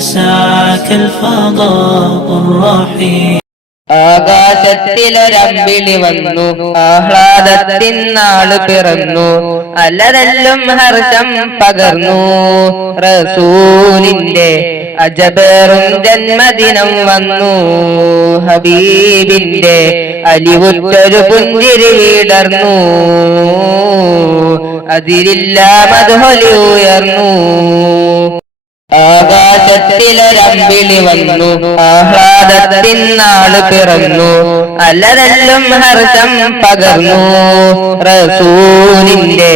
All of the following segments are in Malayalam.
فسعك الفضاء الرحيم ആകാശത്തിലൊരമ്പിളി വന്നു ആഹ്ലാദത്തിൻ നാള് പിറന്നു അല്ലതെല്ലും ഹർഷം പകർന്നു റസൂലിന്റെ അജബേറും ജന്മദിനം വന്നു ഹബീബിന്റെ അലിവുറ്റൊരു പുഞ്ചിരി വിടർന്നു അതിരില്ല മധുഹൊലി ഉയർന്നു ആകാശത്തിലൊരമ്പിളി വന്നു. ആഹ്ലാദത്തിൻ നാൾ പിറന്നു. അല്ലതെല്ലും ഹർഷം പകർന്നു. റസൂലിന്റെ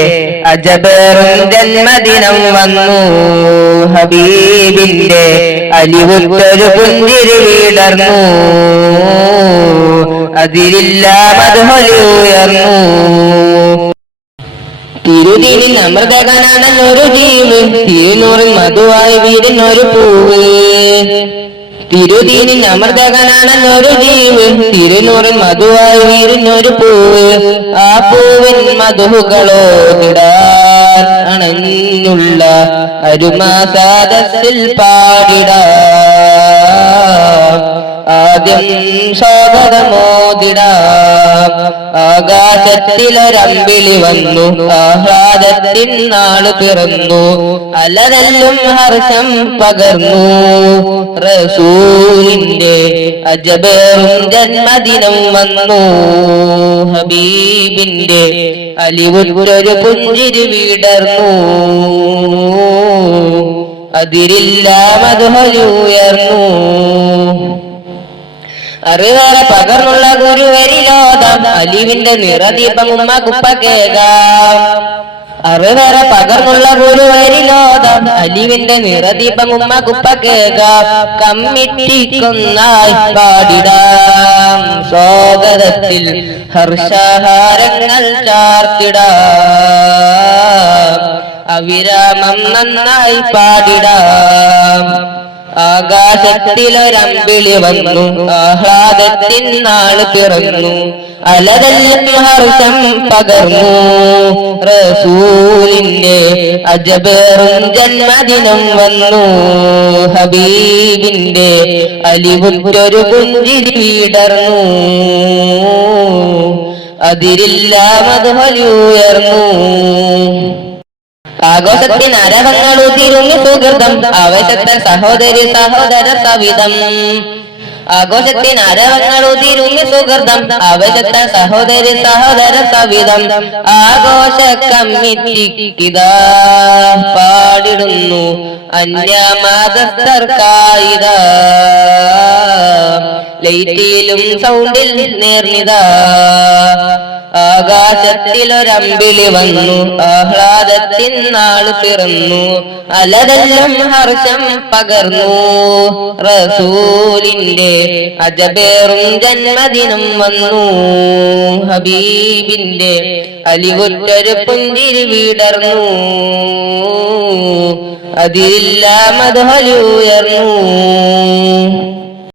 അജബേറും ജന്മദിനം വന്നു. ഹബീബിന്റെ അലിവുറ്റൊരു പുഞ്ചിരി വീടർന്നു. അതിരില്ല മധുഹൊലി ഉയർന്നു. തിരുതീനിൽ അമൃതകനാണൻ ഒരു ജീവ് തിരുനൂറിൽ മധുവായി വീരൻ ഒരു പൂവ്. തിരുതീനിൽ അമൃതകനാണൻ ഒരു ജീവ് തിരുനൂറിൽ മധുവായി വീരൻ ഒരു പൂവ്. ആ പൂവിൻ മധുകളോ തിടാൻ അണഞ്ഞുള്ള അരുമാസാദത്തിൽ പാടിടാം ആദ്യം സ്വാഗതമോദിടാം ആകാശത്തിലൊരമ്പിളി വന്നു. ആഹ്ലാദത്തിൻ നാൾ പിറന്നു. അലരല്ലും ഹർഷം പകർന്നു. റസൂലിന്റെ അജബേറും ജന്മദിനം വന്നു. ഹബീബിന്റെ അലിവുറ്റൊരു പുഞ്ചിരി വിടർന്നു. അതിരില്ല അറിവേറെ പകർന്നുള്ള ഗുരുവരിലോദം അലിവിന്റെ നിറദീപം ഉമ്മ കുപ്പക്കേകാം അറിവേറെ പകർന്നുള്ള ഗുരുവരിലോദം അലിവിന്റെ നിറദീപം ഉമ്മ കുപ്പക്കേകാം കമ്മിറ്റിക്കുന്നായി പാടിടാം സ്വാഗതത്തിൽ ഹർഷഹാരങ്ങൾ ചാർത്തിടാം. അവിരാമം നന്നായി പാടിടാം. ആകാശത്തിലൊരമ്പിളി വന്നു. ആഹ്ലാദത്തിൻ നാൾ പിറന്നു. അലതെല്ലാം ഹർഷം പകർന്നു. റസൂലിന്റെ അജബേറും ജന്മദിനം വന്നു. ഹബീബിന്റെ അലിവുറ്റൊരു പുഞ്ചിരി വീടർന്നു അതിരില്ലാമത് മധുഹലി ആഘോഷത്തിന് അരവങ്ങൾ ഉതിരുങ്ങി സുഹൃതം. ആവേശത്തെ സഹോദരി സഹോദര സവിധം. ആഘോഷത്തിൻ അരവങ്ങൾ തിരുങ്ങി സുഹൃതം. ആവേശത്തെ സഹോദരി സഹോദര സവിധം. ആഘോഷ കമ്മിറ്റിക്കിതാ പാടിടുന്നു. അന്യമതസ്ഥർക്കായിത ലൈറ്റിലും സൗണ്ടിൽ നേർന്നിതാ. ആകാശത്തിലൊരമ്പിളി വന്നു. ആഹ്ലാദത്തിൻ നാൾ പിറന്നു. അലതെല്ലാം ഹർഷം പകർന്നു. റസൂലിന്റെ അജബേറും ജന്മദിനം വന്നു. ഹബീബിന്റെ അലിവുറ്റൊരു പുഞ്ചിരി വീടർന്നു. അതില്ല മധുഹലി